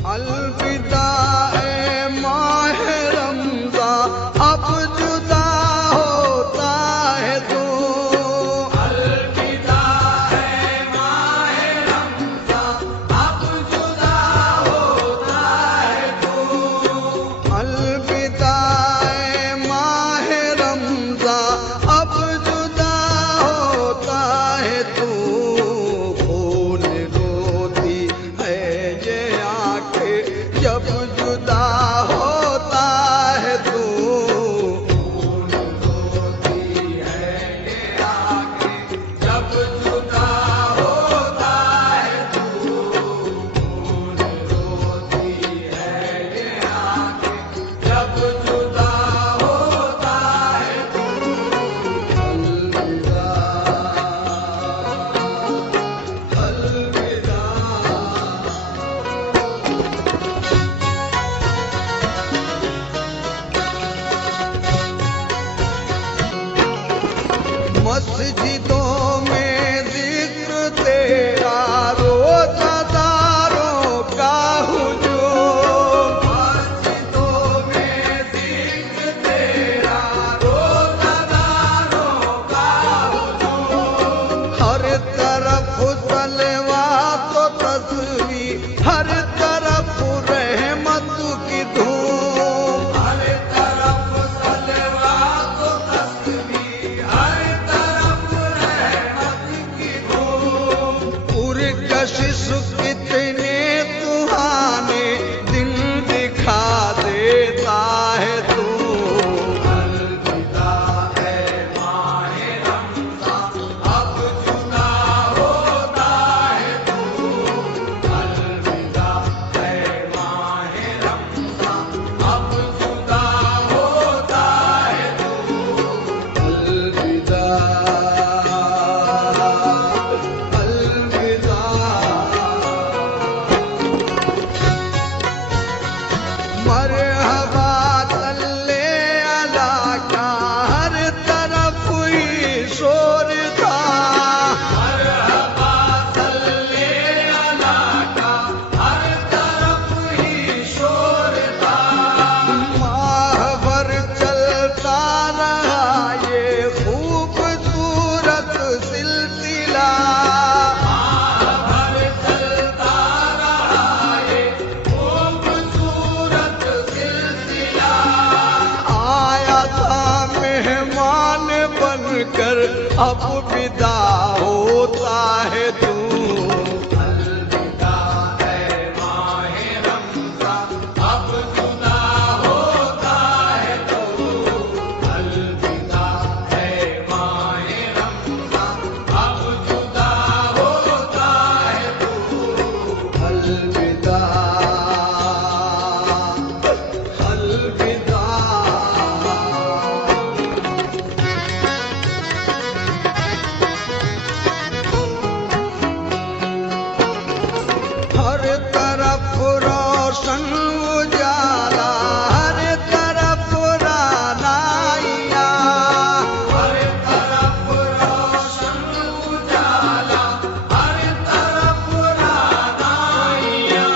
अलविदा ए माह रमज़ा, अब जुदा होता है तू। अलविदा ए माह रमज़ा, अब जुदा होता है तू। अलविदा ए माह रमज़ा, अब जुदा होता है तू। खून रोती है ये आंखें जब जुदा होता है तू। खून रोती है ये आंखें जब जुदा होता है तू। खून रोती है ये आंखें जब जुदा होता है तू। अलविदा अलविदा। मस्जिदों में जिक्र तेरा, रोज़ादारों का हुजूम। मस्जिदों में जिक्र तेरा, रोज़ादारों का हुजूम। हर तरफ सलवात तो तस्वीर, हर तरफ रहमत की धूम। हर तरफ सलवात तो तस्वीर, हर तरफ रहमत की धूम। पुरकशिश कितने सुहाने दिन दिखा देता है तू। अलविदा ए माह रमज़ा, अब जुदा होता है तू। अलविदा ए माह रमज़ा, अब जुदा होता है तू। अलविदा अलविदा। मरहबा सल्ले अला का हर तरफ ही शोर था। मरहबा सल्ले अला का हर तरफ ही शोर था। माहवर चलता रहा ये खूबसूरत सिलसिला। माहवर चलता रहा ये खूबसूरत सिलसिला। आया था मेहमान बनकर, अब विदा होता है तू। अलविदा ए माह रमज़ा, अब जुदा होता है तू। अलविदा ए माह रमज़ा, अब जुदा होता है तू। अलविदा अलविदा। हर तरफ रोशन उजाला, हर तरफ रानाइया। हर तरफ रोशन उजाला, हर तरफ रानाइया।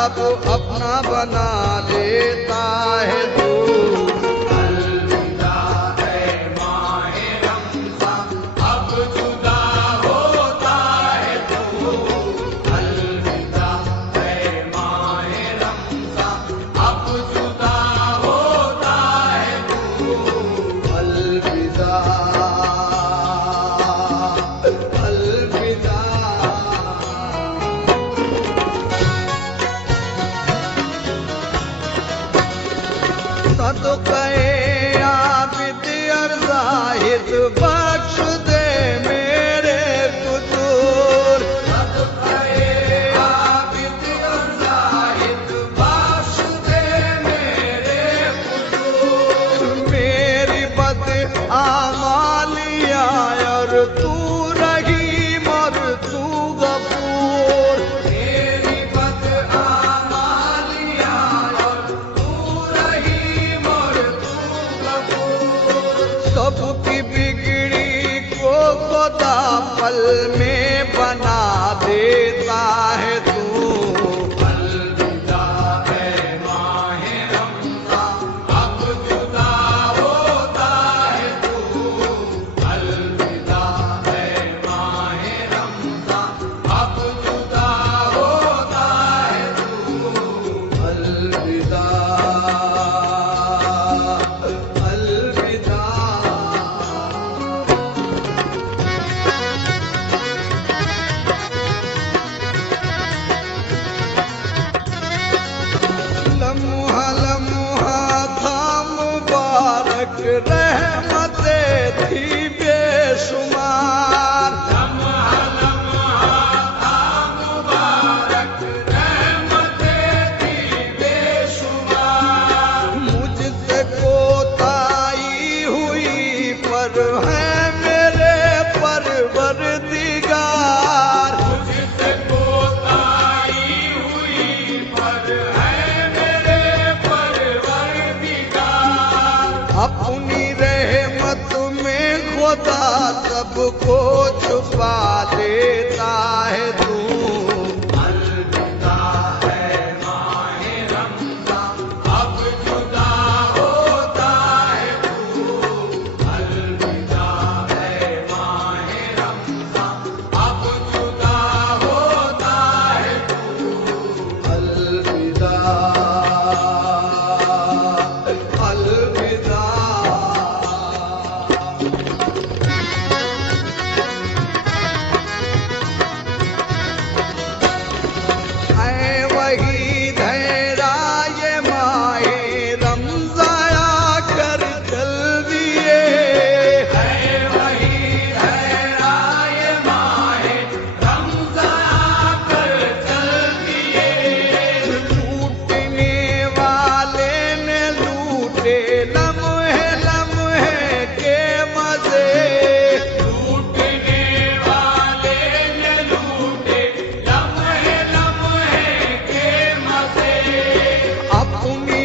सब अपना बना लेता है तू। अलविदा है माहे रमज़ान, अब जुदा होता है तू। अलविदा है माहे रमज़ान, अब जुदा होता है तू। अलविदा अलविदा। सदक़े आबिद और ज़ाहिद बख्श दे मेरे कुदूर। सदक़े आबिद और ज़ाहिद बख्श दे मेरे कुदूर। मेरी बद आमालिया और तू रहीम और तू गफूर। मेरी बद आमालिया और तू रहीम और तू गफूर। सबकी बिगड़ी को खुदा पल में बना देता है तू। अलविदा है माहे रमज़ान, अब जुदा होता है तू। अलविदा है माहे रमज़ान, अब जुदा होता है तू। अलविदा अलविदा। लम्हा लम्हा था मुबारक रहमतें थी बेशुमार। लम्हा लम्हा था मुबारक रहमतें थी बेशुमार। मुझसे कोताही हुई पर है मेरे परवरदिगार। मुझसे कोताही हुई पर है मेरे परवरदिगार। अपनी रहमत में खुदा सबको छुपा देता है तू। अलविदा है माहे रमज़ान, अब जुदा होता है तू। अलविदा है माहे रमज़ान, अब जुदा होता है तू। अलविदा अलविदा। ऐ वही धैरा ये माहे रमज़ाया कर चल दिए। है वही धैर्य माहे रमज़ान कर चल दिए। लूटने वाले ने लूटे लम्हे लम्हे के मजे। लूटने वाले ने लूटे लम्हे लम्हे के मज़े। अपनी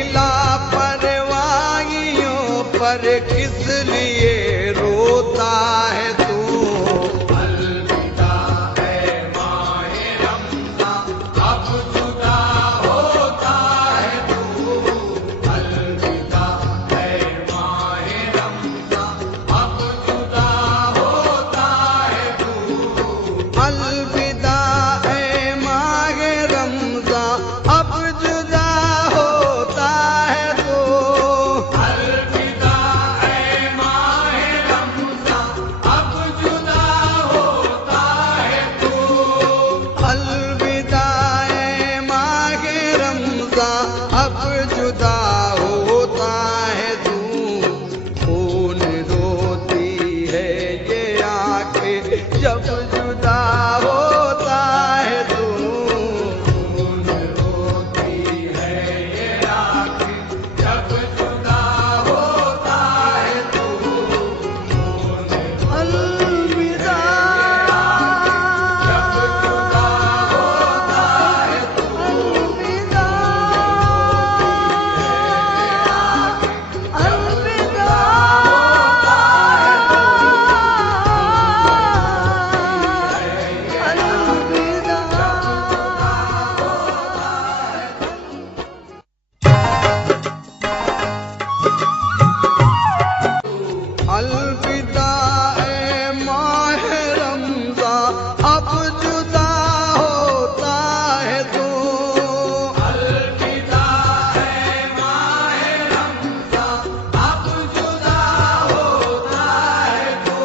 लापरवाहियों पर किस लिए रोता है तू। अलविदा है माहे रमज़ान, अब जुदा होता है तू। अलविदा है माहे रमज़ान, अब जुदा होता है तू। अलविदा ऐ माहे रमज़ान अब जुदा होता है तू। अलविदा है माहे रमज़ान, अब जुदा होता है तू। अलविदा ऐ माहे रमज़ान अब जुदा